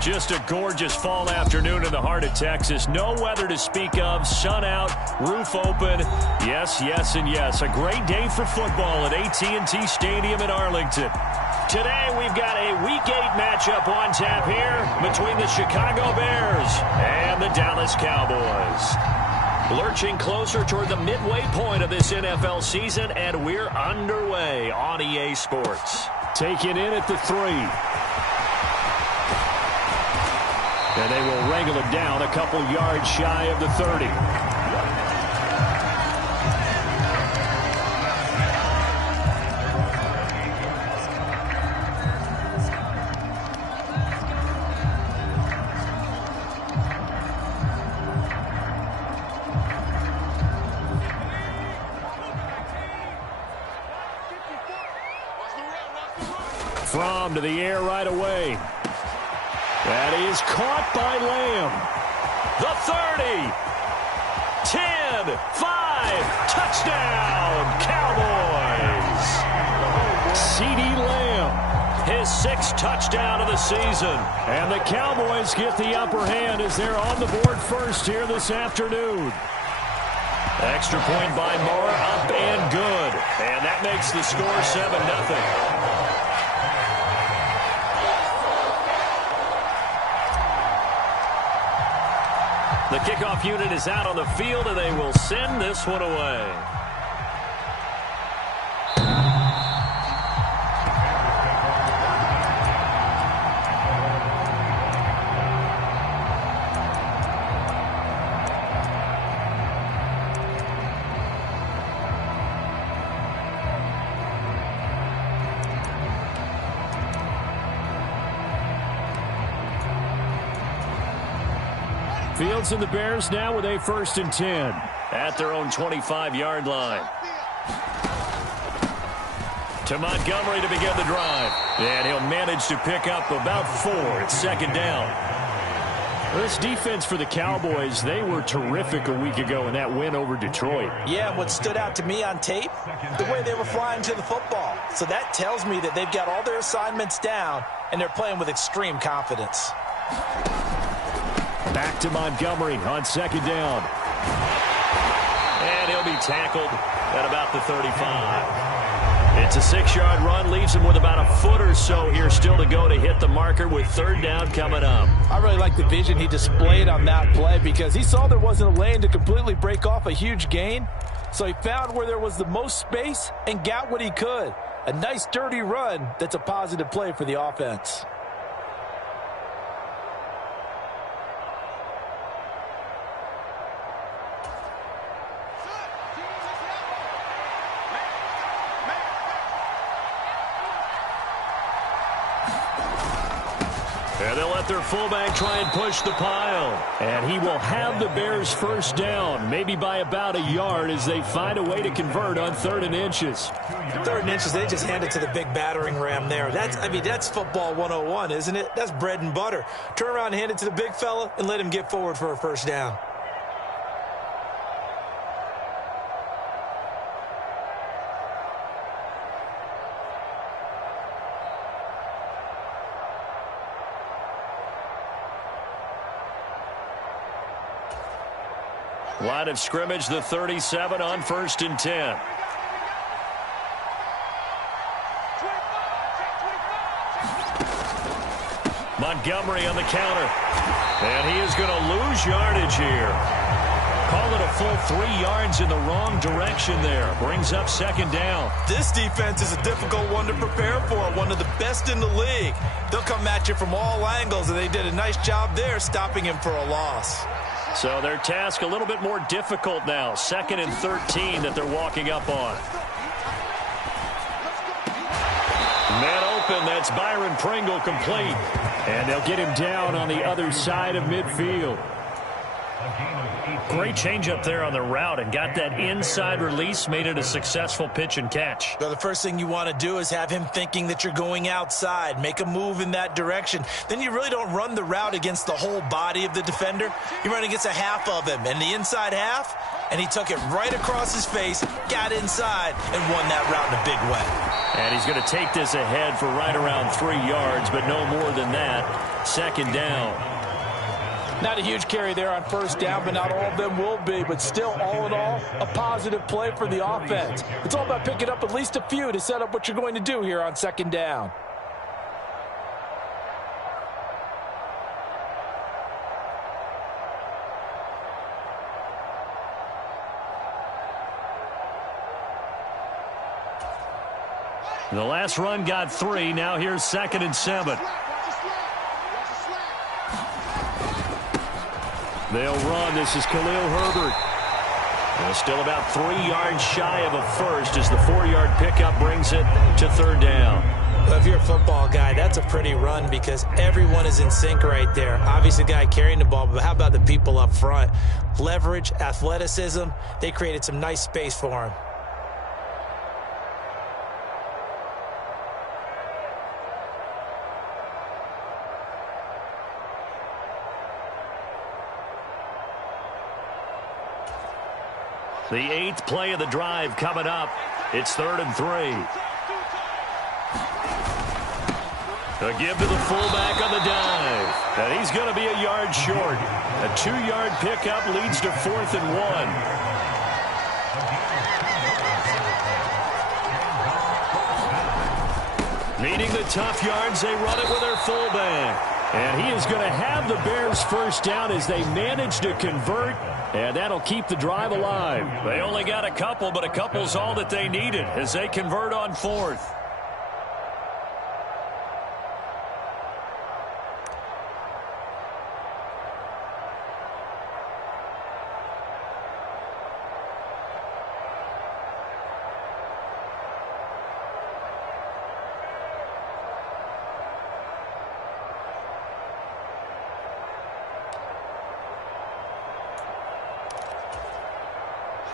Just a gorgeous fall afternoon in the heart of Texas. No weather to speak of. Sun out, roof open. Yes, yes, and yes. A great day for football at AT&T Stadium in Arlington. Today we've got a Week 8 matchup on tap here between the Chicago Bears and the Dallas Cowboys. Lurching closer toward the midway point of this NFL season, and we're underway on EA Sports. Taken in at the 3. And they will wrangle it down a couple yards shy of the 30. From to the air right away. That is caught by Lamb. The 30. 10. 5. Touchdown, Cowboys. CeeDee Lamb. His 6th touchdown of the season. And the Cowboys get the upper hand as they're on the board first here this afternoon. Extra point by Moore, up and good. And that makes the score 7-0. The kickoff unit is out on the field, and they will send this one away. Fields and the Bears now with a 1st and 10. At their own 25-yard line. To Montgomery to begin the drive. And he'll manage to pick up about 4. It's 2nd down. This defense for the Cowboys, they were terrific a week ago in that win over Detroit. Yeah, what stood out to me on tape, the way they were flying to the football. So that tells me that they've got all their assignments down, and they're playing with extreme confidence. Back to Montgomery on 2nd down. And he'll be tackled at about the 35. It's a 6-yard run, leaves him with about a foot or so here still to go to hit the marker with 3rd down coming up. I really like the vision he displayed on that play because he saw there wasn't a lane to completely break off a huge gain. So he found where there was the most space and got what he could. A nice dirty run that's a positive play for the offense. And they'll let their fullback try and push the pile. And he will have the Bears 1st down, maybe by about a yard as they find a way to convert on 3rd and inches. 3rd and inches, they just hand it to the big battering ram there. That's football 101, isn't it? That's bread and butter. Turn around and hand it to the big fella and let him get forward for a 1st down. Line of scrimmage, the 37 on 1st and 10. Montgomery on the counter. And he is going to lose yardage here. Call it a full 3 yards in the wrong direction there. Brings up 2nd down. This defense is a difficult one to prepare for. One of the best in the league. They'll come at you from all angles, and they did a nice job there stopping him for a loss. So their task a little bit more difficult now. 2nd and 13 that they're walking up on. Man open, that's Byron Pringle complete. And they'll get him down on the other side of midfield. Great change up there on the route and got that inside release, made it a successful pitch and catch. Well, the first thing you want to do is have him thinking that you're going outside, make a move in that direction. Then you really don't run the route against the whole body of the defender. You run against a half of him, and the inside half, and he took it right across his face, got inside, and won that route in a big way. And he's going to take this ahead for right around 3 yards, but no more than that. 2nd down. Not a huge carry there on 1st down, but not all of them will be. But still, all in all, a positive play for the offense. It's all about picking up at least a few to set up what you're going to do here on 2nd down. The last run got 3. Now here's 2nd and 7. They'll run. This is Khalil Herbert. And still about 3 yards shy of a first as the 4-yard pickup brings it to 3rd down. Well, if you're a football guy, that's a pretty run because everyone is in sync right there. Obviously, the guy carrying the ball, but how about the people up front? Leverage, athleticism, they created some nice space for him. The 8th play of the drive coming up. It's 3rd and 3. A give to the fullback on the dive. And he's going to be a yard short. A 2-yard pickup leads to 4th and 1. Needing the tough yards, they run it with their fullback. And he is going to have the Bears 1st down as they manage to convert. And that'll keep the drive alive. They only got a couple, but a couple's all that they needed as they convert on 4th.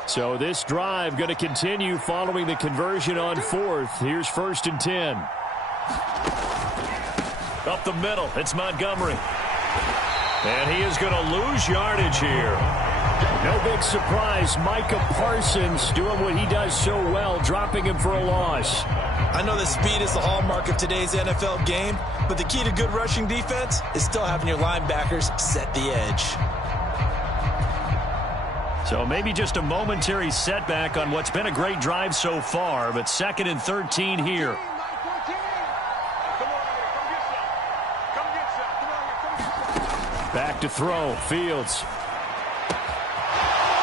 So this drive going to continue following the conversion on 4th. Here's 1st and 10. Up the middle, it's Montgomery. And he is going to lose yardage here. No big surprise, Micah Parsons doing what he does so well, dropping him for a loss. I know that speed is the hallmark of today's NFL game, but the key to good rushing defense is still having your linebackers set the edge. So maybe just a momentary setback on what's been a great drive so far, but 2nd and 13 here. Back to throw, Fields.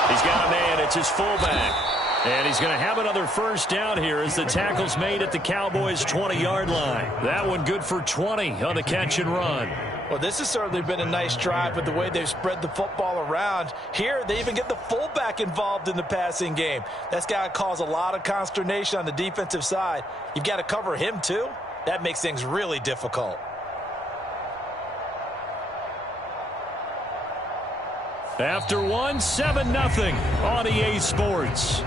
He's got a man, it's his fullback. And he's going to have another 1st down here as the tackle's made at the Cowboys' 20-yard line. That one good for 20 on the catch and run. Well, this has certainly been a nice drive with the way they've spread the football around. Here, they even get the fullback involved in the passing game. That's got to cause a lot of consternation on the defensive side. You've got to cover him, too. That makes things really difficult. After 7-0 on EA Sports.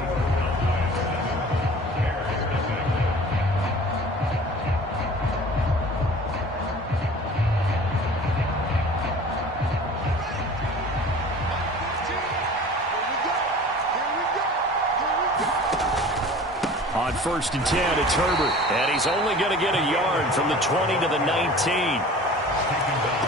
On 1st and 10, it's Herbert. And he's only going to get a yard from the 20 to the 19.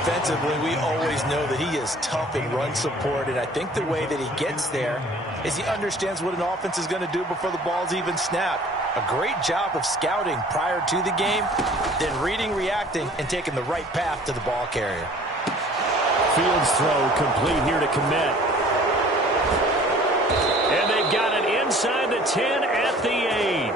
Defensively, we always know that he is tough in run support, and I think the way that he gets there is he understands what an offense is going to do before the ball's even snapped. A great job of scouting prior to the game, then reading, reacting, and taking the right path to the ball carrier. Fields throw complete here to Kmet. And they've got it inside the 10 at the 8.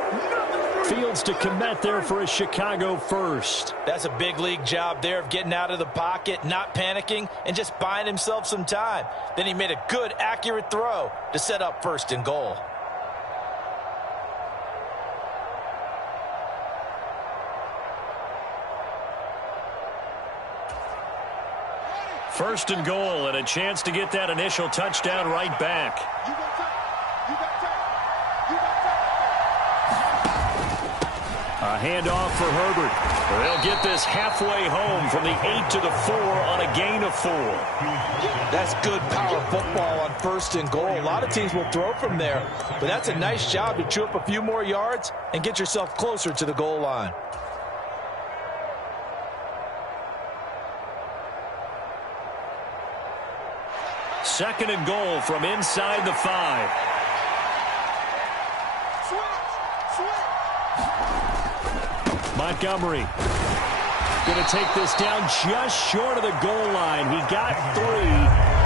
Fields to Kmet there for a Chicago 1st. That's a big league job there of getting out of the pocket, not panicking, and just buying himself some time. Then he made a good, accurate throw to set up 1st and goal. First and goal, and a chance to get that initial touchdown right back. A handoff for Herbert. They'll get this halfway home from the 8 to the 4 on a gain of 4. That's good power football on 1st and goal. A lot of teams will throw from there, but that's a nice job to chew up a few more yards and get yourself closer to the goal line. Second and goal from inside the 5. Montgomery going to take this down just short of the goal line. He got 3,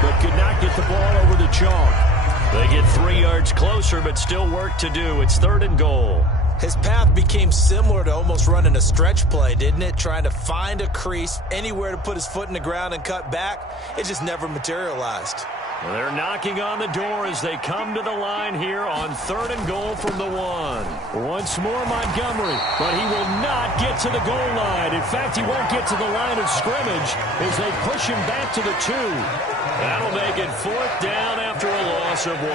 but could not get the ball over the chalk. They get 3 yards closer, but still work to do. It's 3rd and goal. His path became similar to almost running a stretch play, didn't it? Trying to find a crease, anywhere to put his foot in the ground and cut back. It just never materialized. Well, they're knocking on the door as they come to the line here on 3rd and goal from the 1. Once more Montgomery, but he will not get to the goal line. In fact, he won't get to the line of scrimmage as they push him back to the 2. That'll make it 4th down after a loss of 1.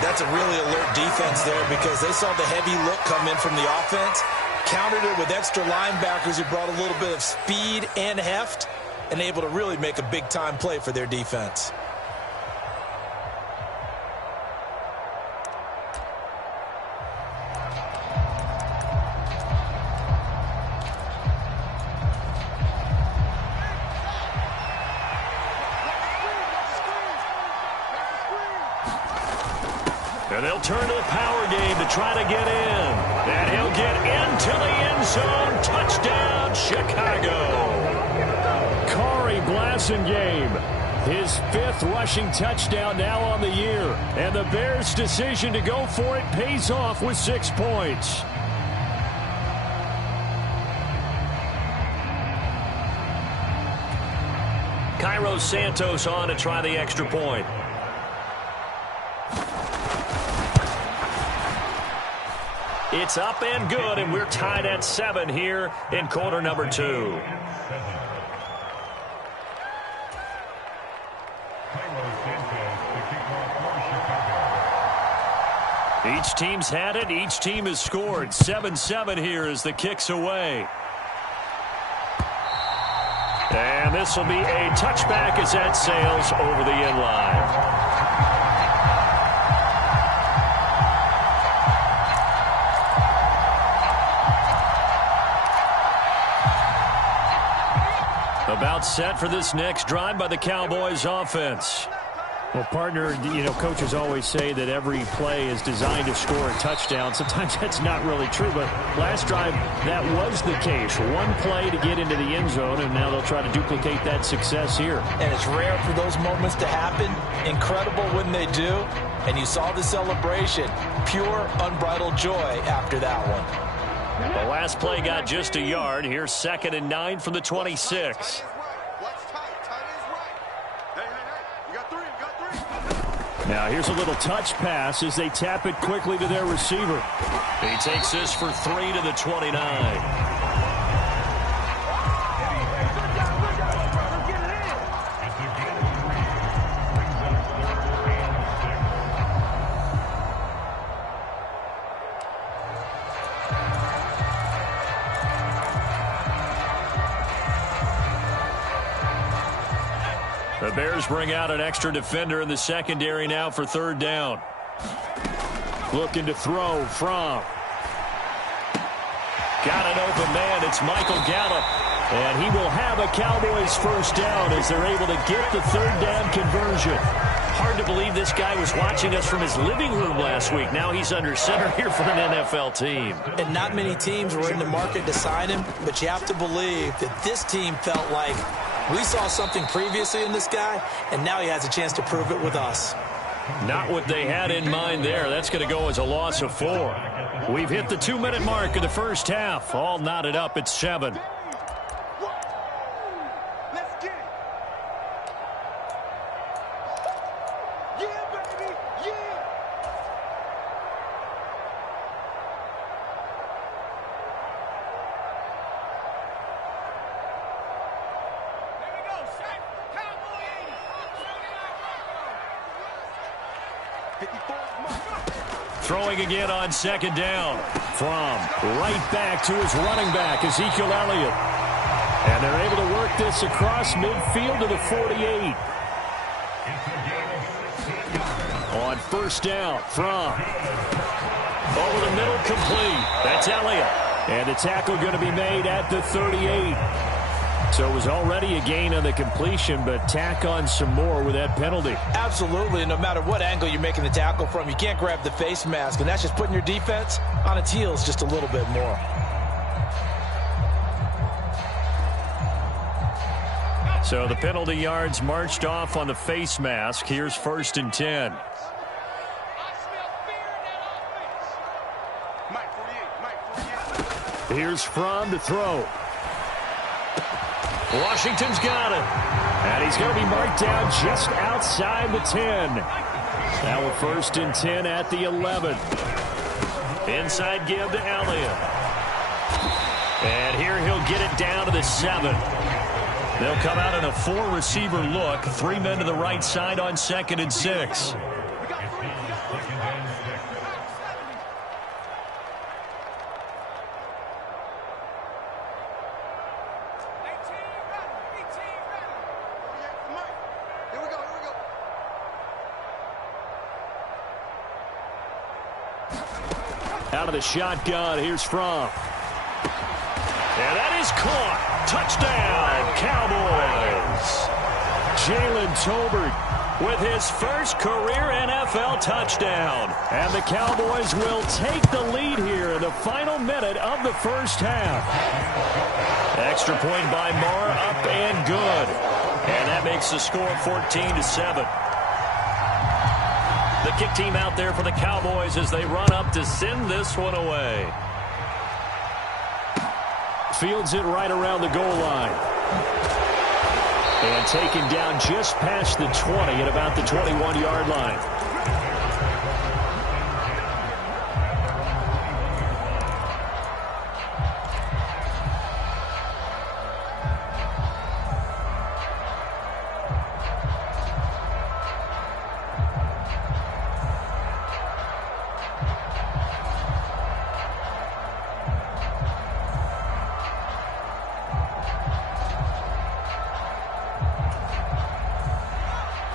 That's a really alert defense there because they saw the heavy look come in from the offense, countered it with extra linebackers who brought a little bit of speed and heft, and able to really make a big-time play for their defense. And they'll turn to the power game to try to get in. And he'll get into the end zone. Touchdown, Chicago. Corey Blasingame, his 5th rushing touchdown now on the year. And the Bears' decision to go for it pays off with 6 points. Cairo Santos on to try the extra point. It's up and good, and we're tied at 7 here in quarter number 2. Each team's had it. Each team has scored. 7-7 here as the kick's away. And this will be a touchback as that sails over the end line. About set for this next drive by the Cowboys offense. Well, partner, you know, coaches always say that every play is designed to score a touchdown. Sometimes that's not really true, but last drive, that was the case. One play to get into the end zone, and now they'll try to duplicate that success here. And it's rare for those moments to happen. Incredible when they do. And you saw the celebration. Pure, unbridled joy after that one. The last play got just a yard. Here's 2nd and 9 from the 26. Now here's a little touch pass as they tap it quickly to their receiver. He takes this for 3 to the 29. The Bears bring out an extra defender in the secondary now for 3rd down. Looking to throw from. Got an open man. It's Michael Gallup. And he will have a Cowboys 1st down as they're able to get the 3rd down conversion. Hard to believe this guy was watching us from his living room last week. Now he's under center here for an NFL team. And not many teams were in the market to sign him, but you have to believe that this team felt like we saw something previously in this guy, and now he has a chance to prove it with us. Not what they had in mind there. That's going to go as a loss of 4. We've hit the 2-minute mark of the first half. All knotted up at 7. throwing again on second down. From right back to his running back, Ezekiel Elliott. And they're able to work this across midfield to the 48. On first down, from over the middle, complete. That's Elliott. And the tackle going to be made at the 38. So it was already a gain on the completion, but tack on some more with that penalty. Absolutely. No matter what angle you're making the tackle from, you can't grab the face mask, and that's just putting your defense on its heels just a little bit more. So the penalty yards marched off on the face mask. Here's 1st and 10. Here's Fromm to throw. Washington's got it. And he's going to be marked down just outside the 10. Now a 1st and 10 at the 11. Inside give to Elliott. And here he'll get it down to the 7. They'll come out in a 4-receiver look. 3 men to the right side on 2nd and 6. Out of the shotgun, here's Fromm. And that is caught. Touchdown, Cowboys. Jalen Tolbert with his first career NFL touchdown. And the Cowboys will take the lead here in the final minute of the first half. Extra point by Marr, up and good. And that makes the score 14-7. The kick team out there for the Cowboys as they run up to send this one away. Fields it right around the goal line. And taken down just past the 20 at about the 21-yard line.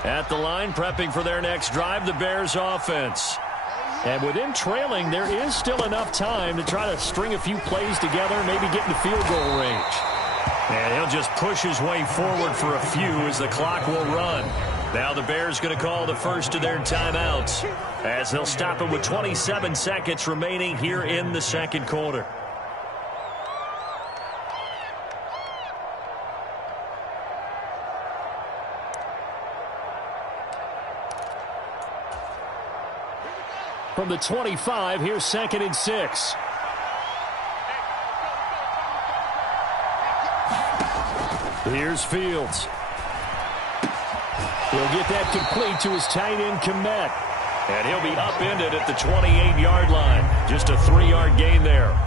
At the line, prepping for their next drive, the Bears offense. And with them trailing, there is still enough time to try to string a few plays together, maybe get into field goal range. And he'll just push his way forward for a few as the clock will run. Now the Bears going to call the first of their timeouts as they'll stop it with 27 seconds remaining here in the second quarter. From the 25, here's 2nd and 6. Here's Fields. He'll get that complete to his tight end, Kmet. And he'll be upended at the 28-yard line. Just a 3-yard gain there.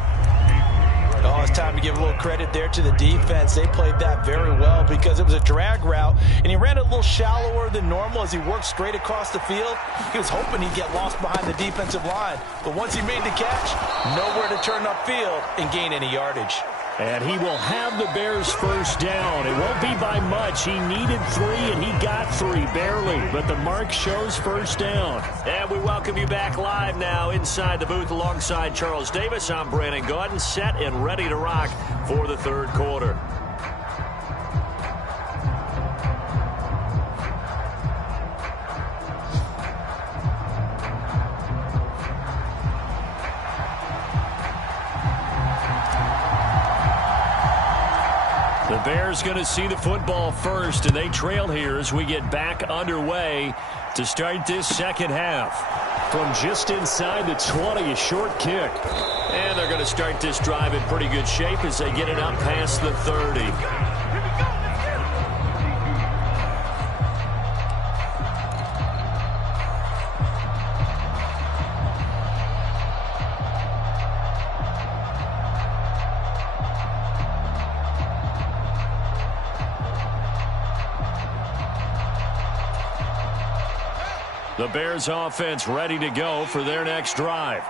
Oh, it's time to give a little credit there to the defense. They played that very well because it was a drag route, and he ran a little shallower than normal as he worked straight across the field. He was hoping he'd get lost behind the defensive line, but once he made the catch, nowhere to turn upfield and gain any yardage. And he will have the Bears first down. It won't be by much. He needed 3, and he got 3, barely. But the mark shows first down. And we welcome you back live now inside the booth alongside Charles Davis. I'm Brandon Gaudin, set and ready to rock for the third quarter. The Bears going to see the football first, and they trail here as we get back underway to start this second half. From just inside the 20, a short kick. And they're going to start this drive in pretty good shape as they get it up past the 30. The Bears offense ready to go for their next drive.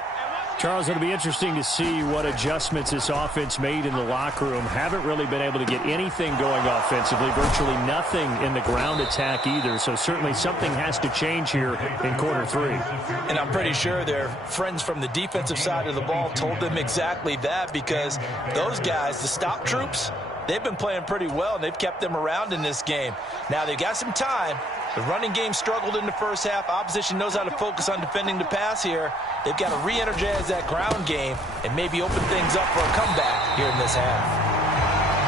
Charles, it'll be interesting to see what adjustments this offense made in the locker room. Haven't really been able to get anything going offensively, virtually nothing in the ground attack either. So certainly something has to change here in quarter 3. And I'm pretty sure their friends from the defensive side of the ball told them exactly that, because those guys, the stop troops, they've been playing pretty well, and they've kept them around in this game. Now they've got some time. The running game struggled in the first half. Opposition knows how to focus on defending the pass here. They've got to re-energize that ground game and maybe open things up for a comeback here in this half.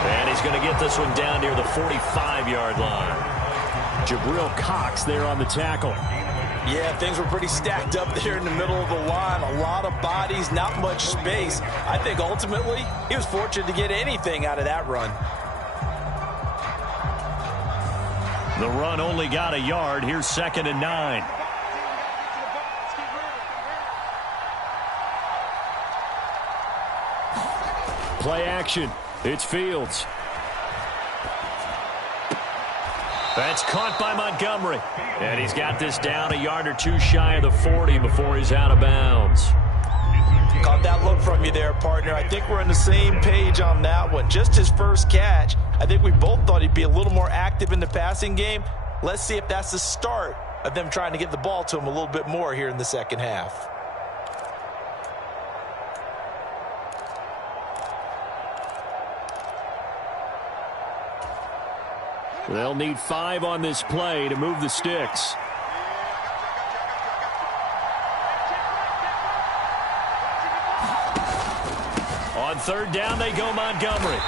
And he's going to get this one down near the 45-yard line. Jabril Cox there on the tackle. Yeah, things were pretty stacked up there in the middle of the line. A lot of bodies, not much space. I think ultimately he was fortunate to get anything out of that run. The run only got a yard. Here's 2nd and 9. Play action. It's Fields. That's caught by Montgomery. And he's got this down a yard or two shy of the 40 before he's out of bounds. Caught that look from you there, partner. I think we're on the same page on that one. Just his first catch. I think we both thought he'd be a little more active in the passing game. Let's see if that's the start of them trying to get the ball to him a little bit more here in the second half. They'll need 5 on this play to move the sticks. On 3rd down, they go Montgomery.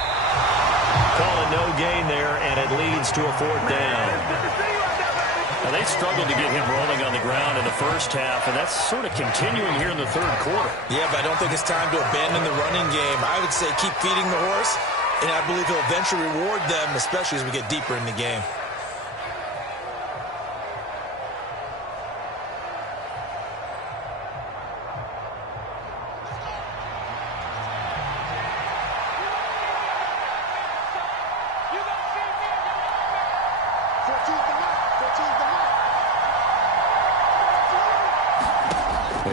Call it no gain there, and it leads to a 4th down. Now, they struggled to get him rolling on the ground in the first half, and that's sort of continuing here in the 3rd quarter. Yeah, but I don't think it's time to abandon the running game. I would say keep feeding the horse, and I believe he'll eventually reward them, especially as we get deeper in the game.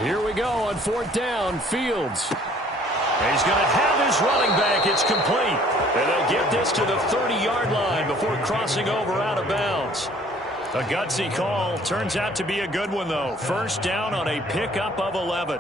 Here we go on 4th down. Fields. He's going to have his running back. It's complete. And they'll get this to the 30-yard line before crossing over out of bounds. A gutsy call. Turns out to be a good one, though. 1st down on a pickup of 11.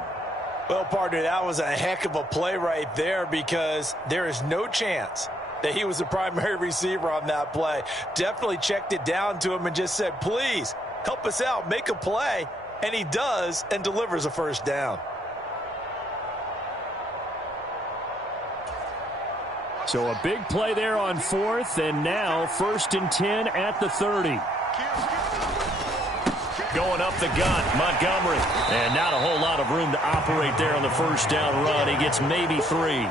Well, partner, that was a heck of a play right there, because there is no chance that he was the primary receiver on that play. Definitely checked it down to him and just said, please, help us out, make a play. And he does, and delivers a 1st down. So a big play there on 4th, and now 1st and 10 at the 30. Going up the gut, Montgomery. And not a whole lot of room to operate there on the 1st down run. He gets maybe 3.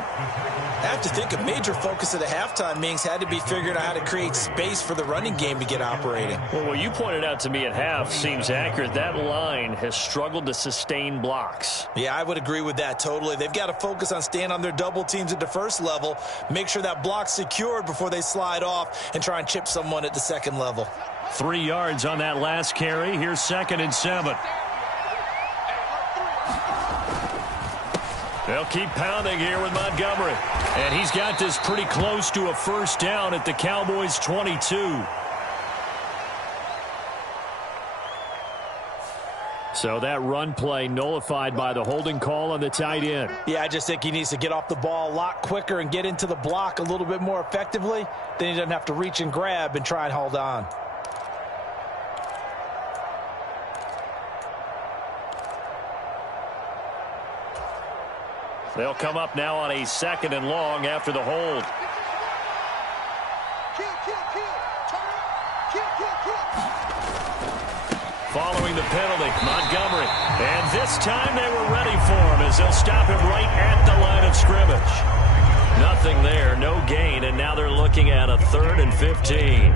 I have to think a major focus of the halftime meetings had to be figuring out how to create space for the running game to get operating. Well, what you pointed out to me at half seems accurate. That line has struggled to sustain blocks. Yeah, I would agree with that totally. They've got to focus on staying on their double teams at the 1st level, make sure that block's secured before they slide off and try and chip someone at the 2nd level. 3 yards on that last carry. Here's 2nd and 7. They'll keep pounding here with Montgomery. And he's got this pretty close to a 1st down at the Cowboys' 22. So that run play nullified by the holding call on the tight end. Yeah, I just think he needs to get off the ball a lot quicker and get into the block a little bit more effectively. Then he doesn't have to reach and grab and try and hold on. They'll come up now on a 2nd and long after the hold. Following the penalty, Montgomery. And this time they were ready for him as they'll stop him right at the line of scrimmage. Nothing there, no gain, and now they're looking at a 3rd and 15.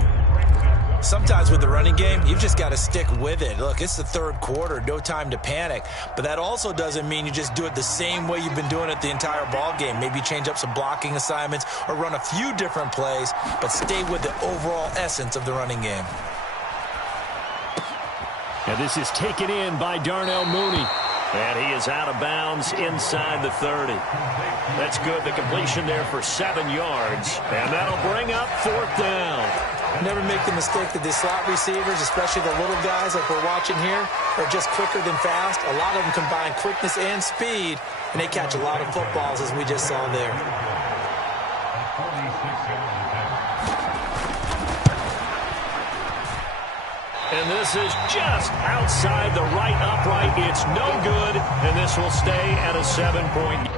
Sometimes with the running game, you've just got to stick with it. Look, it's the 3rd quarter, no time to panic. But that also doesn't mean you just do it the same way you've been doing it the entire ball game. Maybe change up some blocking assignments or run a few different plays, but stay with the overall essence of the running game. And this is taken in by Darnell Mooney. And he is out of bounds inside the 30. That's good. The completion there for 7 yards. And that'll bring up 4th down. Never make the mistake that the slot receivers, especially the little guys like we're watching here, are just quicker than fast. A lot of them combine quickness and speed, and they catch a lot of footballs, as we just saw there. And this is just outside the right upright. It's no good, and this will stay at a 7-point.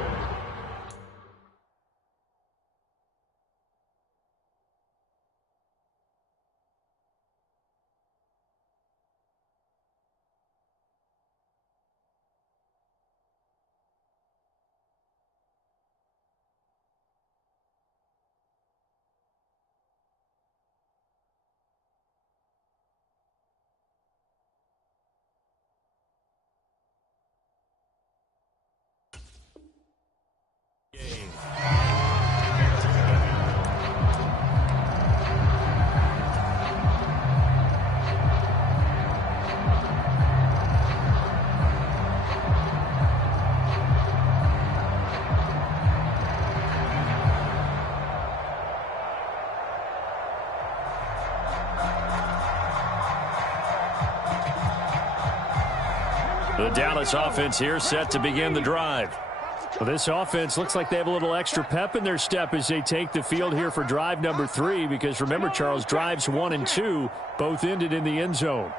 The Dallas offense here set to begin the drive. Well, this offense looks like they have a little extra pep in their step as they take the field here for drive number 3, because remember, Charles, drives 1 and 2 both ended in the end zone.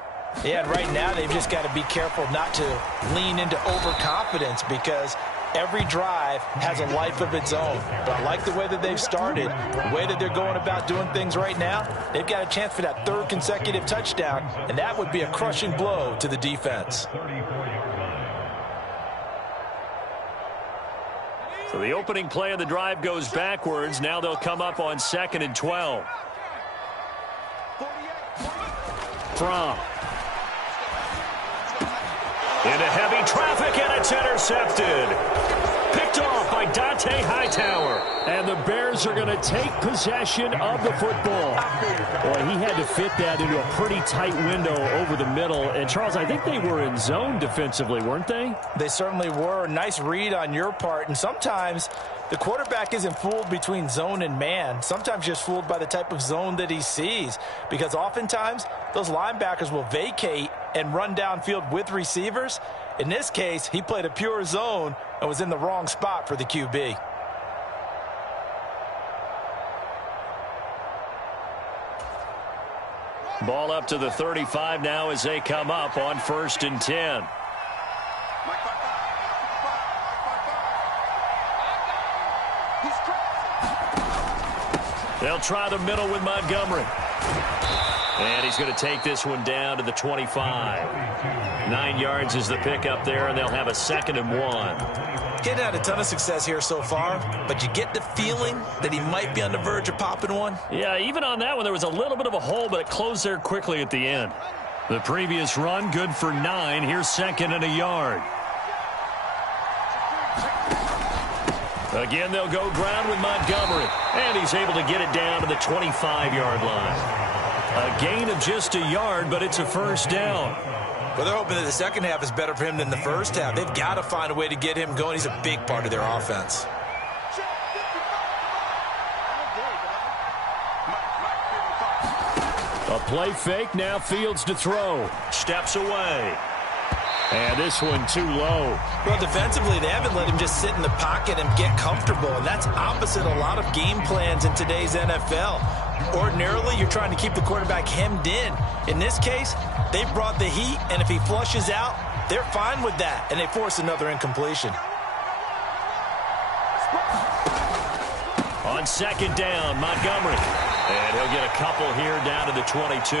Yeah, and right now they've just got to be careful not to lean into overconfidence, because every drive has a life of its own. But I like the way that they've started, the way that they're going about doing things right now. They've got a chance for that 3rd consecutive touchdown, and that would be a crushing blow to the defense. So the opening play of the drive goes backwards. Now they'll come up on 2nd and 12. From into heavy traffic, and it's intercepted. Picked off by Dante Hightower. And the Bears are going to take possession of the football. Boy, he had to fit that into a pretty tight window over the middle. And, Charles, I think they were in zone defensively, weren't they? They certainly were. Nice read on your part. And sometimes the quarterback isn't fooled between zone and man. Sometimes just fooled by the type of zone that he sees. Because oftentimes those linebackers will vacate and run downfield with receivers. In this case, he played a pure zone and was in the wrong spot for the QB. Ball up to the 35 now as they come up on 1st and 10. They'll try the middle with Montgomery. And he's going to take this one down to the 25. 9 yards is the pickup there, and they'll have a 2nd and 1. He's had a ton of success here so far, but you get the feeling that he might be on the verge of popping one. Yeah, even on that one, there was a little bit of a hole, but it closed there quickly at the end. The previous run, good for 9. Here's 2nd and a yard. Again, they'll go ground with Montgomery, and he's able to get it down to the 25-yard line. A gain of just a yard, but it's a 1st down. Well, they're hoping that the second half is better for him than the first half. They've got to find a way to get him going. He's a big part of their offense. A play fake, now Fields to throw. Steps away. And this one too low. Well, defensively, they haven't let him just sit in the pocket and get comfortable, and that's opposite a lot of game plans in today's NFL. Ordinarily, you're trying to keep the quarterback hemmed in. In this case, they brought the heat, and if he flushes out, they're fine with that, and they force another incompletion. On 2nd down, Montgomery. And he'll get a couple here down to the 22.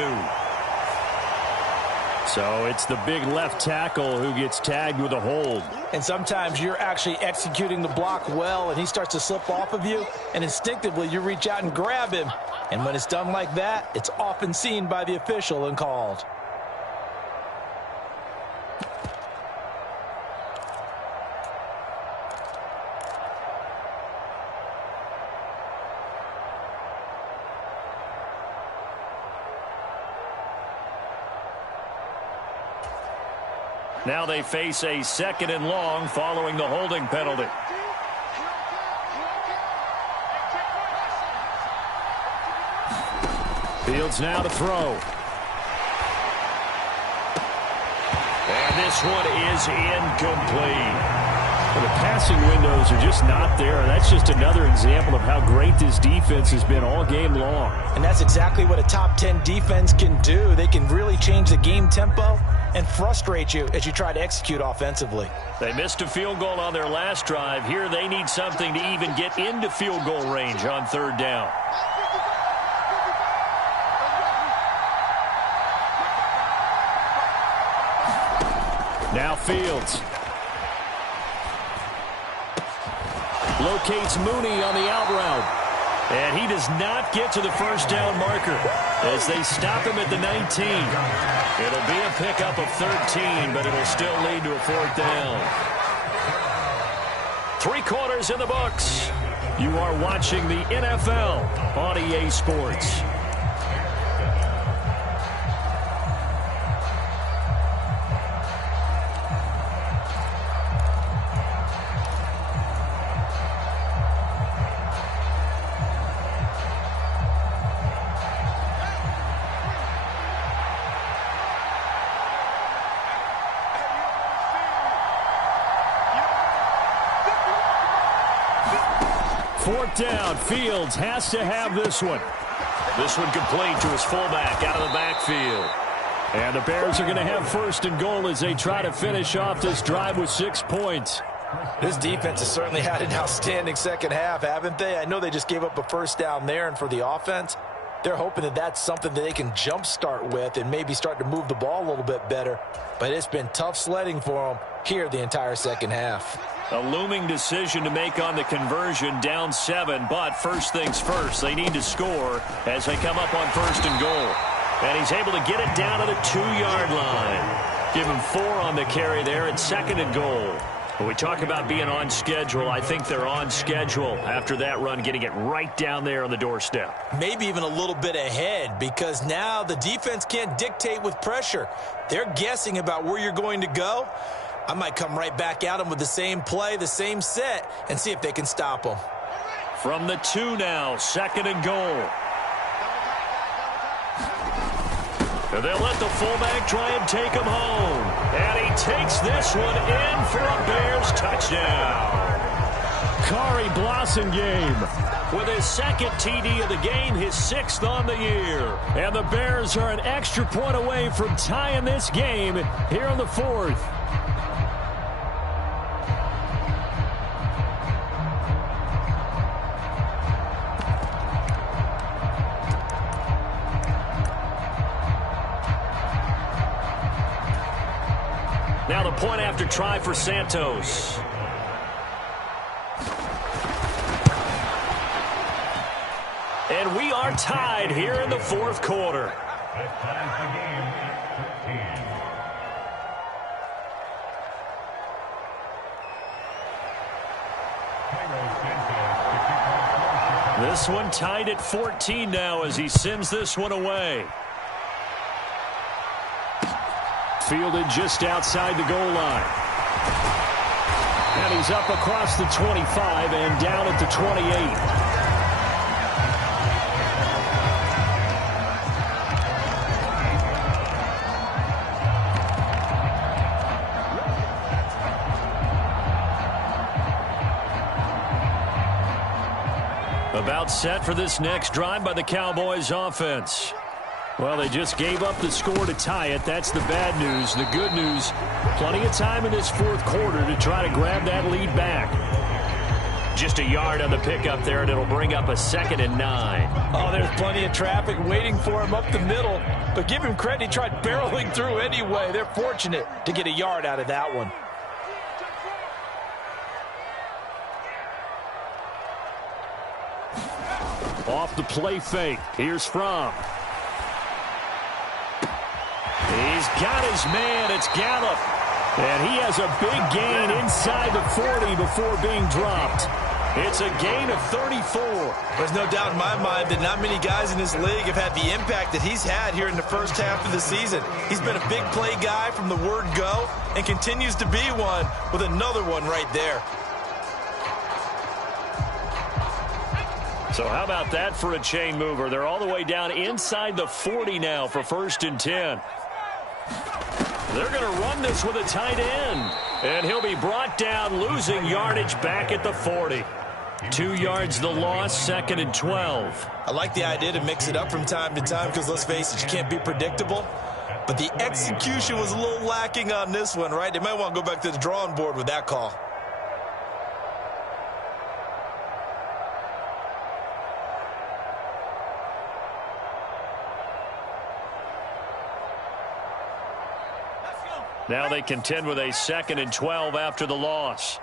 So it's the big left tackle who gets tagged with a hold. And sometimes you're actually executing the block well, and he starts to slip off of you, and instinctively you reach out and grab him. And when it's done like that, it's often seen by the official and called. Now they face a 2nd and long following the holding penalty. Fields now to throw. And this one is incomplete. Well, the passing windows are just not there. That's just another example of how great this defense has been all game long. And that's exactly what a top 10 defense can do. They can really change the game tempo and frustrate you as you try to execute offensively. They missed a field goal on their last drive. Here they need something to even get into field goal range on 3rd down. Now Fields. Locates Mooney on the out route. And he does not get to the 1st down marker as they stop him at the 19. It'll be a pickup of 13, but it'll still lead to a 4th down. 3 quarters in the books. You are watching the NFL on EA Sports. Down. Fields has to have this one. This one complete to his fullback out of the backfield. And the Bears are going to have 1st and goal as they try to finish off this drive with 6 points. This defense has certainly had an outstanding second half, haven't they? I know they just gave up a 1st down there, and for the offense, they're hoping that that's something that they can jumpstart with and maybe start to move the ball a little bit better. But it's been tough sledding for them here the entire second half. A looming decision to make on the conversion, down 7, but first things first, they need to score as they come up on 1st and goal. And he's able to get it down to the 2-yard line. Give him 4 on the carry there at 2nd and goal. When we talk about being on schedule, I think they're on schedule after that run, getting it right down there on the doorstep. Maybe even a little bit ahead, because now the defense can't dictate with pressure. They're guessing about where you're going to go. I might come right back at them with the same play, the same set, and see if they can stop them. From the 2 now, 2nd and goal. And they'll let the fullback try and take him home. And he takes this one in for a Bears touchdown. Kari Blossengame with his 2nd TD of the game, his 6th on the year. And the Bears are an extra point away from tying this game here on the 4th. Now the point after try for Santos. And we are tied here in the 4th quarter. This one tied at 14 now as he sends this one away. Fielded just outside the goal line. And he's up across the 25 and down at the 28. About set for this next drive by the Cowboys offense. Well, they just gave up the score to tie it. That's the bad news. The good news, plenty of time in this 4th quarter to try to grab that lead back. Just a yard on the pickup there, and it'll bring up a 2nd and 9. Oh, there's plenty of traffic waiting for him up the middle. But give him credit, he tried barreling through anyway. They're fortunate to get a yard out of that one. Off the play fake. Here's Fromm. He's got his man. It's Gallup. And he has a big gain inside the 40 before being dropped. It's a gain of 34. There's no doubt in my mind that not many guys in this league have had the impact that he's had here in the first half of the season. He's been a big play guy from the word go and continues to be one with another one right there. So how about that for a chain mover? They're all the way down inside the 40 now for 1st and 10. They're going to run this with a tight end. And he'll be brought down, losing yardage back at the 40. 2 yards the loss, 2nd and 12. I like the idea to mix it up from time to time because, let's face it, you can't be predictable. But the execution was a little lacking on this one, right? They might want to go back to the drawing board with that call. Now they contend with a 2nd and 12 after the loss.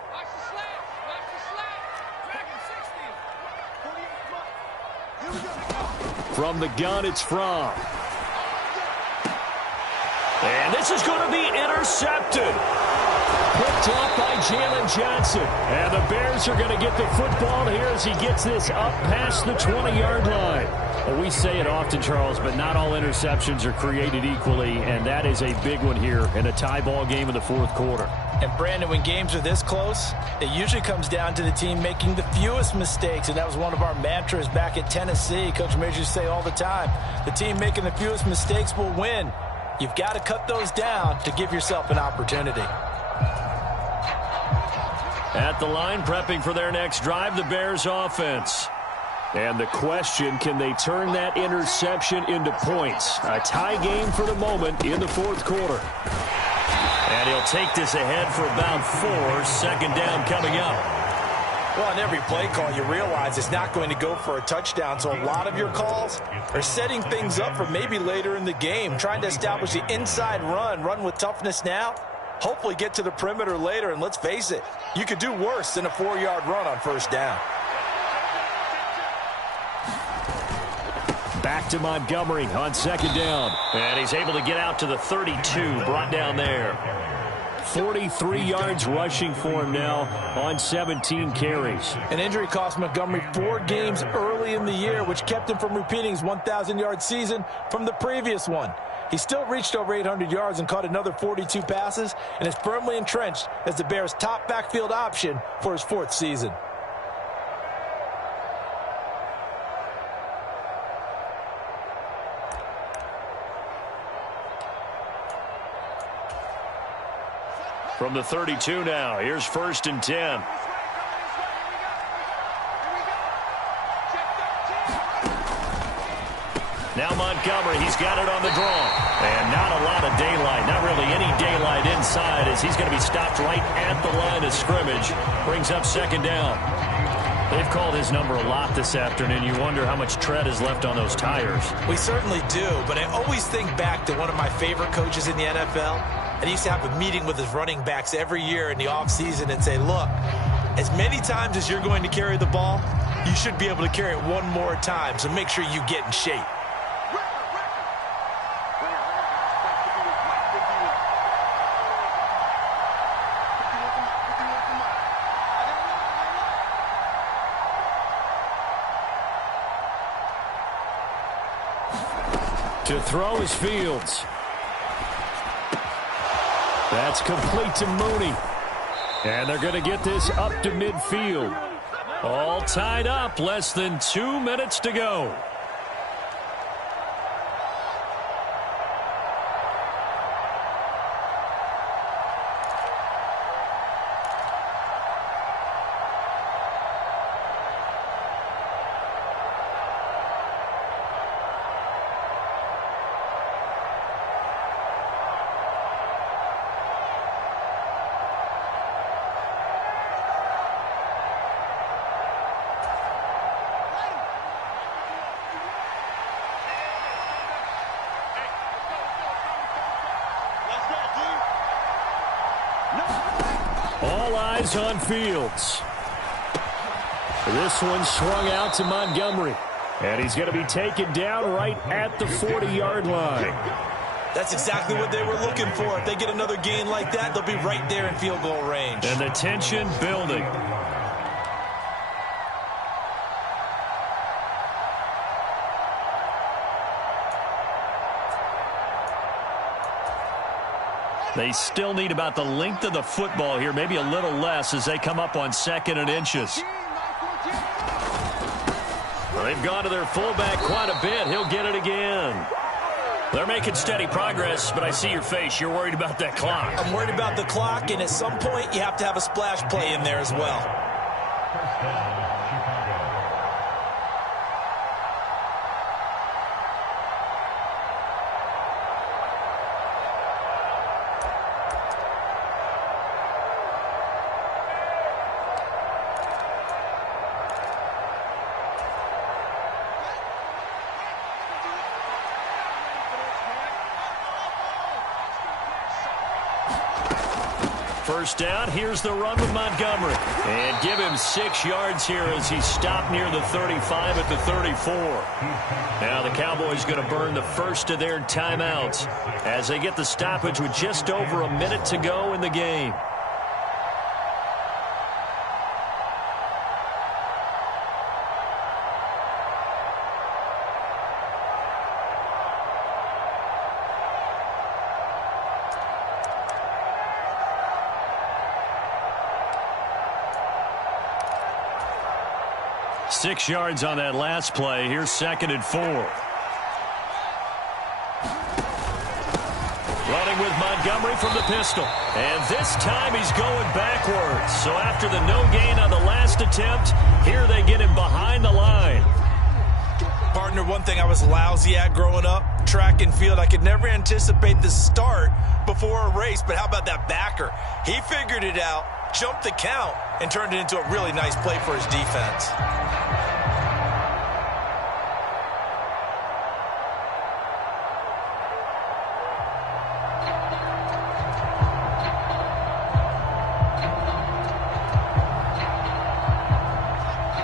From the gun, it's Fromm. And this is going to be intercepted. Picked off by Jalen Johnson. And the Bears are going to get the football here as he gets this up past the 20-yard line. Well, we say it often, Charles, but not all interceptions are created equally, and that is a big one here in a tie ball game in the 4th quarter. And, Brandon, when games are this close, it usually comes down to the team making the fewest mistakes, and that was one of our mantras back at Tennessee. Coach Major used to say all the time, the team making the fewest mistakes will win. You've got to cut those down to give yourself an opportunity. At the line, prepping for their next drive, the Bears offense. And the question, can they turn that interception into points? A tie game for the moment in the 4th quarter. And he'll take this ahead for about 4. 2nd down coming up. Well, on every play call, you realize it's not going to go for a touchdown, so a lot of your calls are setting things up for maybe later in the game, trying to establish the inside run with toughness now, hopefully get to the perimeter later, and let's face it, you could do worse than a 4-yard run on 1st down. Back to Montgomery on 2nd down. And he's able to get out to the 32, brought down there. 43 yards rushing for him now on 17 carries. An injury cost Montgomery 4 games early in the year, which kept him from repeating his 1,000-yard season from the previous one. He still reached over 800 yards and caught another 42 passes and is firmly entrenched as the Bears' top backfield option for his 4th season. From the 32 now, here's 1st and 10. Now Montgomery, he's got it on the draw. And not a lot of daylight, not really any daylight inside as he's going to be stopped right at the line of scrimmage. Brings up 2nd down. They've called his number a lot this afternoon. You wonder how much tread is left on those tires. We certainly do, but I always think back to one of my favorite coaches in the NFL. And he used to have a meeting with his running backs every year in the offseason and say, look, as many times as you're going to carry the ball, you should be able to carry it one more time, so make sure you get in shape. To throw is Fields. That's complete to Mooney. And they're going to get this up to midfield. All tied up, less than 2 minutes to go. All eyes on Fields. This one swung out to Montgomery. And he's going to be taken down right at the 40-yard line. That's exactly what they were looking for. If they get another gain like that, they'll be right there in field goal range. And the tension building. They still need about the length of the football here, maybe a little less as they come up on 2nd and inches. Well, they've gone to their fullback quite a bit. He'll get it again. They're making steady progress, but I see your face. You're worried about that clock. I'm worried about the clock, and at some point you have to have a splash play in there as well. First down, here's the run with Montgomery. And give him 6 yards here as he stopped near the 35 at the 34. Now the Cowboys going to burn the first of their timeouts as they get the stoppage with just over a minute to go in the game. Six yards on that last play. Here's 2nd and 4. Running with Montgomery from the pistol. And this time he's going backwards. So after the no gain on the last attempt, here they get him behind the line. Partner, one thing I was lousy at growing up, track and field. I could never anticipate the start before a race, but how about that backer? He figured it out, jumped the count, and turned it into a really nice play for his defense.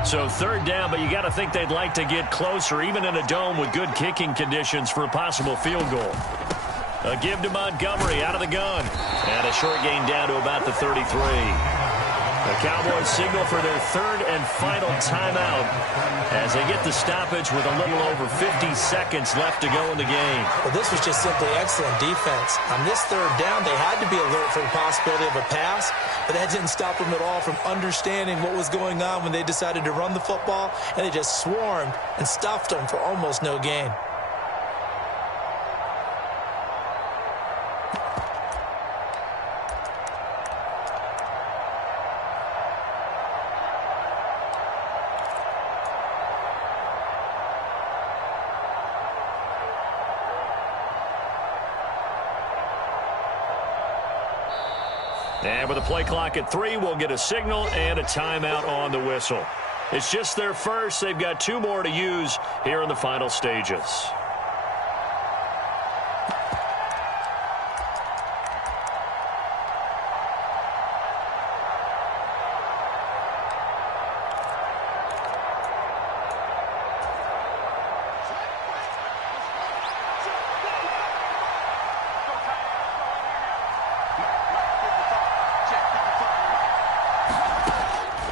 So 3rd down, but you got to think they'd like to get closer, even in a dome with good kicking conditions for a possible field goal. A give to Montgomery out of the gun. And a short gain down to about the 33. The Cowboys signal for their 3rd and final timeout as they get the stoppage with a little over 50 seconds left to go in the game. Well, this was just simply excellent defense. On this 3rd down, they had to be alert for the possibility of a pass, but that didn't stop them at all from understanding what was going on when they decided to run the football, and they just swarmed and stuffed them for almost no gain. And with the play clock at 3, we'll get a signal and a timeout on the whistle. It's just their first. They've got 2 more to use here in the final stages.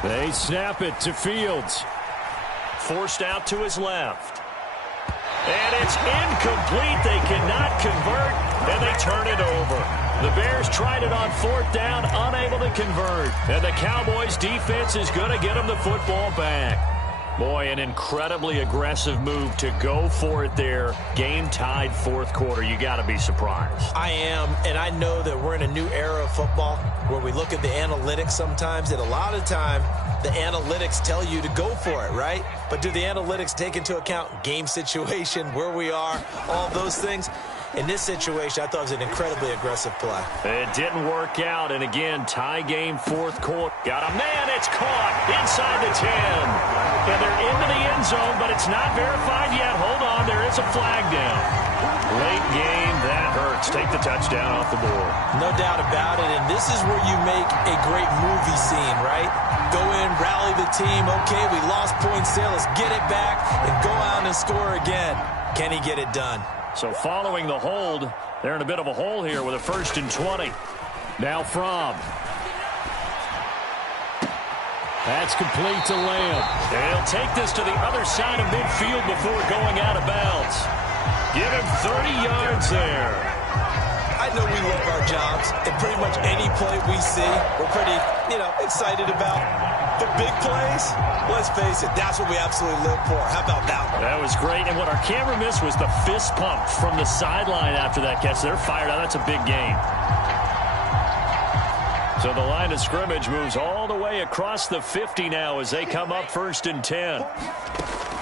They snap it to Fields. Forced out to his left. And it's incomplete. They cannot convert, and they turn it over. The Bears tried it on 4th down, unable to convert. And the Cowboys defense is going to get them the football back. Boy, an incredibly aggressive move to go for it there. Game tied 4th quarter. You got to be surprised. I am, and I know that we're in a new era of football where we look at the analytics sometimes, and a lot of time the analytics tell you to go for it, right? But do the analytics take into account game situation, where we are, all those things? In this situation, I thought it was an incredibly aggressive play. It didn't work out, and again, tie game 4th quarter. Got a man, it's caught inside the 10. And they're into the end zone, but it's not verified yet. Hold on, there is a flag down. Late game, that hurts. Take the touchdown off the board. No doubt about it, and this is where you make a great movie scene, right? Go in, rally the team. Okay, we lost points there. Let's get it back and go out and score again. Can he get it done? So following the hold, they're in a bit of a hole here with a 1st and 20. Now Fromm. That's complete to Lamb. And he'll take this to the other side of midfield before going out of bounds. Give him 30 yards there. I know we love our jobs, and pretty much any play we see, we're pretty, excited about. But big plays, let's face it, that's what we absolutely live for. How about that one? That was great, and what our camera missed was the fist pump from the sideline after that catch. They're fired out. That's a big gain. So the line of scrimmage moves all the way across the 50 now as they come up 1st and 10.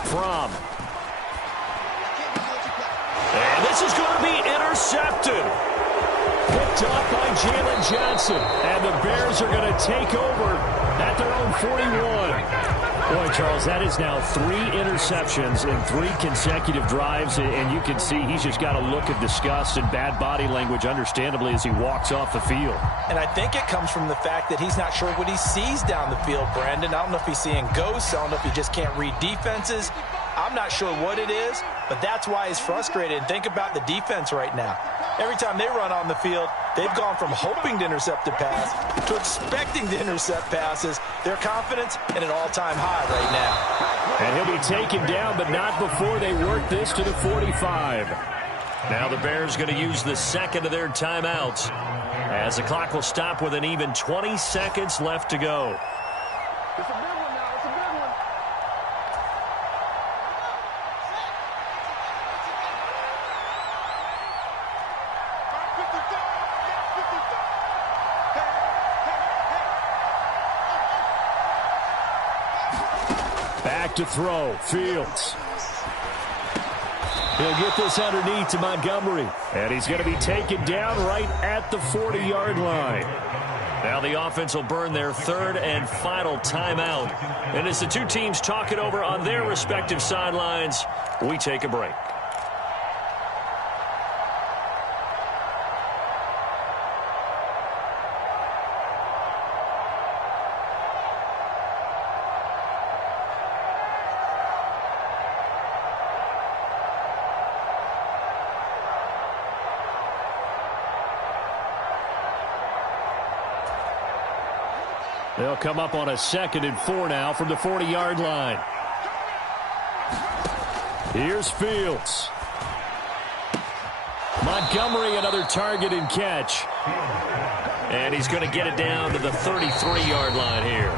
From. And this is going to be intercepted. Picked off by Jalen Johnson. And the Bears are going to take over at their own 41. Boy, Charles, that is now 3 interceptions in 3 consecutive drives. And you can see he's just got a look of disgust and bad body language, understandably, as he walks off the field. And I think it comes from the fact that he's not sure what he sees down the field, Brandon. I don't know if he's seeing ghosts. I don't know if he just can't read defenses. I'm not sure what it is, but that's why he's frustrated. And think about the defense right now. Every time they run on the field, they've gone from hoping to intercept a pass to expecting to intercept passes. Their confidence at an all-time high right now. And he'll be taken down, but not before they work this to the 45. Now the Bears going to use the second of their timeouts as the clock will stop with an even 20 seconds left to go. It's a big one now. It's a big one. Back to throw. Fields. He'll get this underneath to Montgomery. And he's going to be taken down right at the 40-yard line. Now the offense will burn their 3rd and final timeout. And as the two teams talk it over on their respective sidelines, we take a break. They'll come up on a 2nd and 4 now from the 40-yard line. Here's Fields. Montgomery, another target and catch. And he's going to get it down to the 33-yard line here.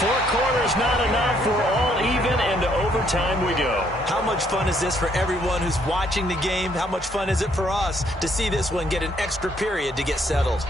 4 quarters not enough. We're all even, and to overtime we go. How much fun is this for everyone who's watching the game? How much fun is it for us to see this one get an extra period to get settled?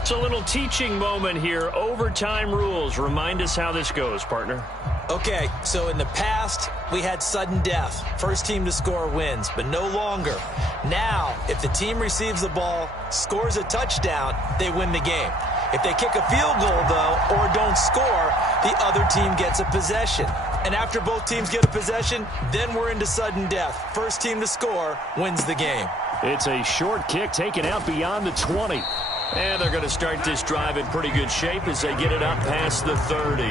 It's a little teaching moment here. Overtime rules. Remind us how this goes, partner. Okay, so in the past, we had sudden death. First team to score wins, but no longer. Now, if the team receives the ball, scores a touchdown, they win the game. If they kick a field goal, though, or don't score, the other team gets a possession. And after both teams get a possession, then we're into sudden death. First team to score wins the game. It's a short kick taken out beyond the 20. And they're going to start this drive in pretty good shape as they get it up past the 30.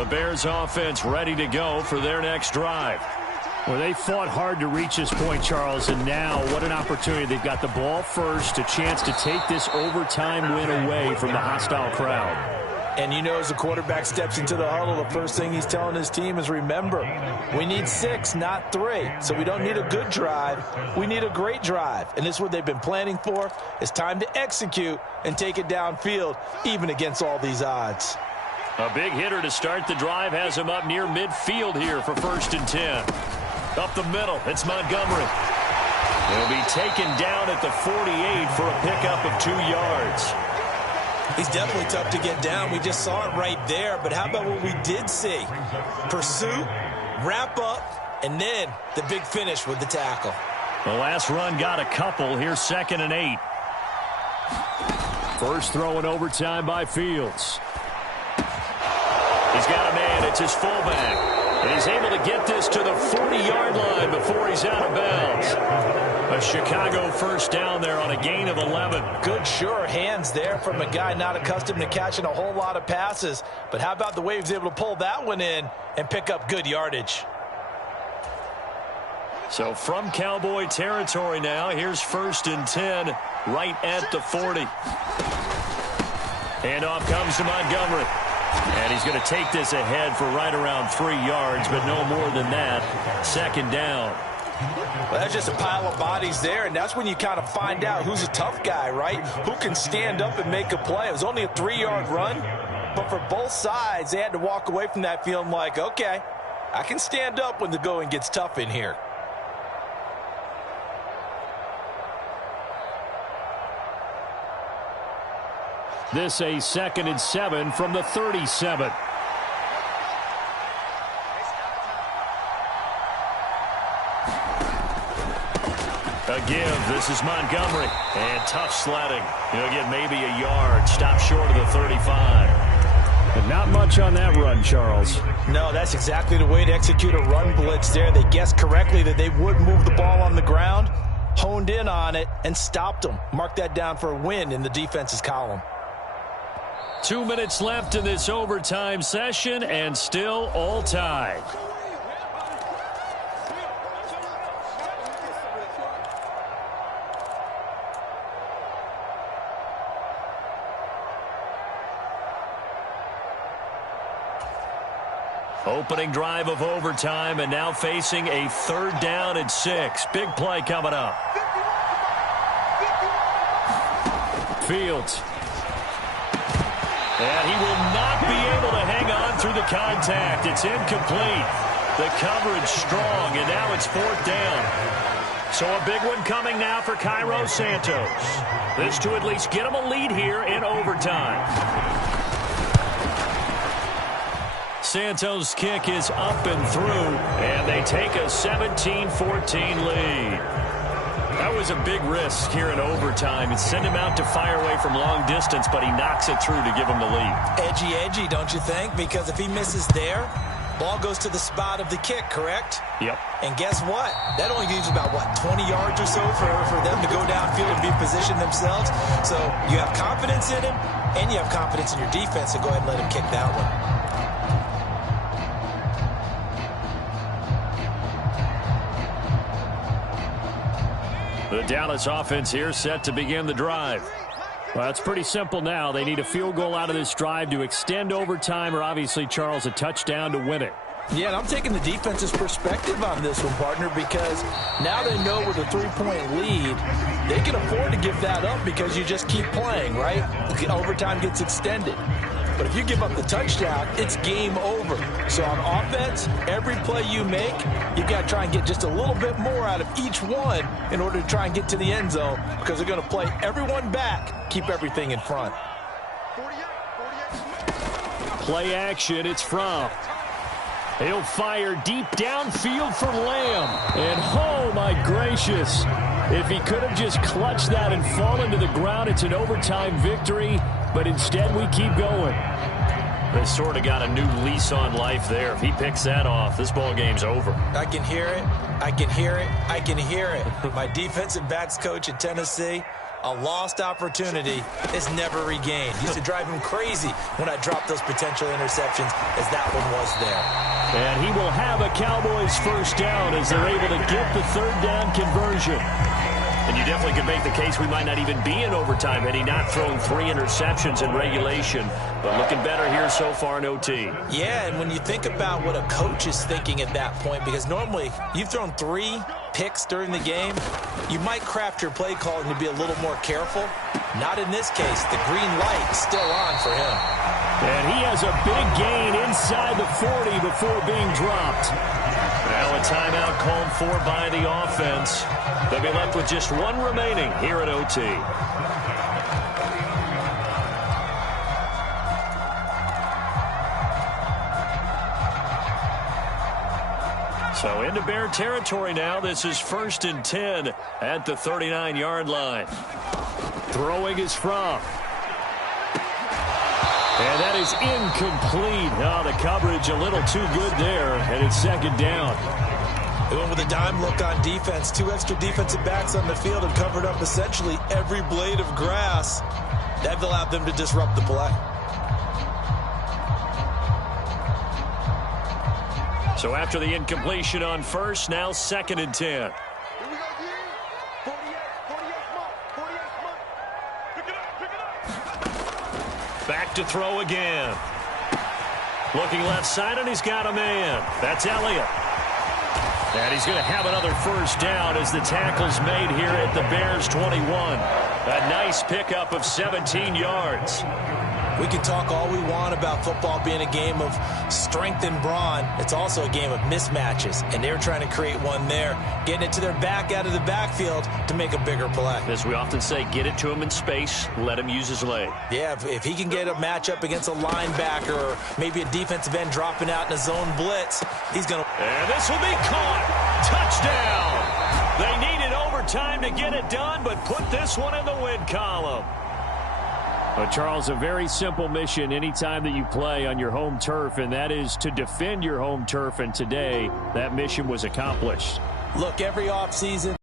The Bears offense ready to go for their next drive. Well, they fought hard to reach this point, Charles, and now what an opportunity. They've got the ball first, a chance to take this overtime win away from the hostile crowd. And you know, as the quarterback steps into the huddle, the first thing he's telling his team is, remember, we need 6, not 3. So we don't need a good drive. We need a great drive. And this is what they've been planning for. It's time to execute and take it downfield, even against all these odds. A big hitter to start the drive has him up near midfield here for 1st and 10. Up the middle, it's Montgomery. He'll be taken down at the 48 for a pickup of 2 yards. He's definitely tough to get down. We just saw it right there. But how about what we did see? Pursuit, wrap up, and then the big finish with the tackle. The last run got a couple. Here's 2nd and 8. First throw in overtime by Fields. He's got a man. It's his fullback. And he's able to get this to the 40-yard line before he's out of bounds. A Chicago first down there on a gain of 11. Good, sure hands there from a guy not accustomed to catching a whole lot of passes. But how about the way he was able to pull that one in and pick up good yardage? So from Cowboy territory now, here's 1st and 10 right at the 40. Handoff comes to Montgomery. And he's going to take this ahead for right around 3 yards, but no more than that. Second down. Well, that's just a pile of bodies there, and that's when you kind of find out who's a tough guy, right? Who can stand up and make a play. It was only a 3-yard run, but for both sides, they had to walk away from that feeling like, okay, I can stand up when the going gets tough in here. This a 2nd and 7 from the 37. A give. This is Montgomery. And tough sledding. He'll get maybe a yard. Stop short of the 35. And not much on that run, Charles. No, that's exactly the way to execute a run blitz there. They guessed correctly that they would move the ball on the ground, honed in on it, and stopped them. Mark that down for a win in the defense's column. 2 minutes left in this overtime session, and still all tied. Opening drive of overtime, and now facing a 3rd down and 6. Big play coming up. Fields. And he will not be able to hang on through the contact. It's incomplete. The coverage strong, and now it's 4th down. So a big one coming now for Cairo Santos. This to at least get him a lead here in overtime. Santos' kick is up and through, and they take a 17-14 lead. That was a big risk here in overtime. It sent him out to fire away from long distance, but he knocks it through to give him the lead. Edgy, don't you think? Because if he misses there, ball goes to the spot of the kick, correct? Yep. And guess what? That only leaves about, 20 yards or so for them to go downfield and be positioned themselves. So you have confidence in him, and you have confidence in your defense, so go ahead and let him kick that one. The Dallas offense here set to begin the drive. Well, it's pretty simple now. They need a field goal out of this drive to extend overtime, or obviously, Charles, a touchdown to win it. Yeah, and I'm taking the defense's perspective on this one, partner, because now they know with a 3-point lead, they can afford to give that up because you just keep playing, right? Overtime gets extended. But if you give up the touchdown, it's game over. So on offense, every play you make, you got to try and get just a little bit more out of each one in order to try and get to the end zone, because they're going to play everyone back, keep everything in front. Play action, it's Fromm. He'll fire deep downfield for Lamb. And oh my gracious, if he could have just clutched that and fallen to the ground, it's an overtime victory. But instead, we keep going. They sort of got a new lease on life there. If he picks that off, this ball game's over. I can hear it. I can hear it. I can hear it. My defensive backs coach in Tennessee, a lost opportunity is never regained. Used to drive him crazy when I dropped those potential interceptions, as that one was there. And he will have a Cowboys first down as they're able to get the 3rd down conversion. And you definitely could make the case we might not even be in overtime had he not thrown 3 interceptions in regulation. But looking better here so far in OT. Yeah, and when you think about what a coach is thinking at that point, because normally you've thrown 3 picks during the game, you might craft your play calling to be a little more careful. Not in this case. The green light is still on for him. And he has a big gain inside the 40 before being dropped. Now a timeout called for by the offense. They'll be left with just 1 remaining here at OT. So into Bear territory now. This is 1st and 10 at the 39-yard line. Throwing is Fromm. And that is incomplete. Oh, the coverage a little too good there, and it's 2nd down. They went with a dime look on defense. 2 extra defensive backs on the field and covered up essentially every blade of grass. That allowed them to disrupt the play. So after the incompletion on first, now 2nd and 10. Here we go, D. 48 smart. Pick it up. Back to throw again. Looking left side, and he's got a man. That's Elliott. And he's going to have another first down as the tackle's made here at the Bears 21. A nice pickup of 17 yards. We can talk all we want about football being a game of strength and brawn. It's also a game of mismatches, and they're trying to create one there, getting it to their back out of the backfield to make a bigger play. As we often say, get it to him in space, let him use his leg. Yeah, if he can get a matchup against a linebacker or maybe a defensive end dropping out in a zone blitz, he's going to... And this will be caught. Touchdown. They needed overtime to get it done, but put this one in the win column. But, Charles, a very simple mission anytime that you play on your home turf, and that is to defend your home turf. And today, that mission was accomplished. Look, every offseason,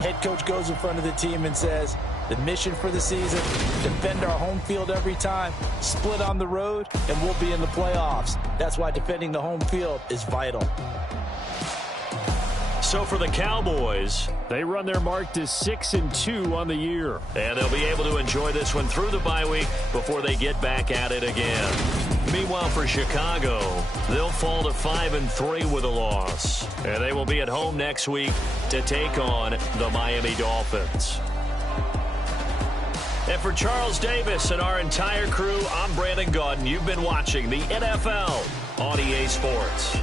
head coach goes in front of the team and says, the mission for the season, defend our home field every time, split on the road, and we'll be in the playoffs. That's why defending the home field is vital. So for the Cowboys, they run their mark to 6-2 on the year. And they'll be able to enjoy this one through the bye week before they get back at it again. Meanwhile, for Chicago, they'll fall to 5-3 with a loss. And they will be at home next week to take on the Miami Dolphins. And for Charles Davis and our entire crew, I'm Brandon Gaudin. You've been watching the NFL on EA Sports.